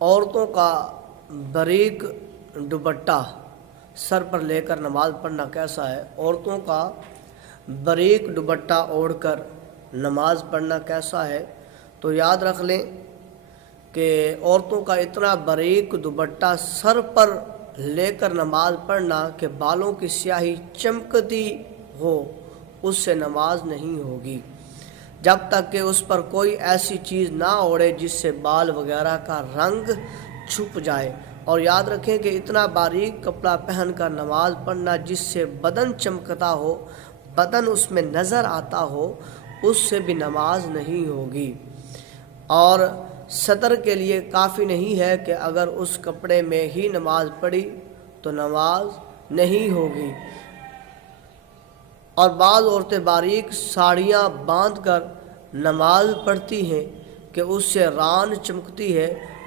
عورتوں کا باریک دوپٹہ سر پر لے کر نماز پڑھنا کیسا ہے؟ عورتوں کا باریک دوپٹہ اوڑھ کر نماز پڑھنا کیسا ہے؟ تو یاد رکھ لیں کہ عورتوں کا اتنا باریک دوپٹہ سر پر لے کر نماز پڑھنا کہ بالوں کی سیاہی چمکتی ہو، اس سے نماز نہیں ہوگی، جب تک کہ اس پر کوئی ایسی چیز نہ اوڑھے جس سے بال وغیرہ کا رنگ چھپ جائے۔ اور یاد رکھیں کہ اتنا باریک کپڑا پہن کر نماز پڑھنا جس سے بدن چمکتا ہو، بدن اس میں نظر آتا ہو، اس سے بھی نماز نہیں ہوگی۔ اور سطر کے لیے کافی نہیں ہے کہ اگر اس کپڑے میں ہی نماز پڑھی تو نماز نہیں ہوگی۔ اور بعض عورتیں باریک ساڑیاں باندھ کر نماز پڑھتی ہیں کہ اس سے ران چمکتی ہے،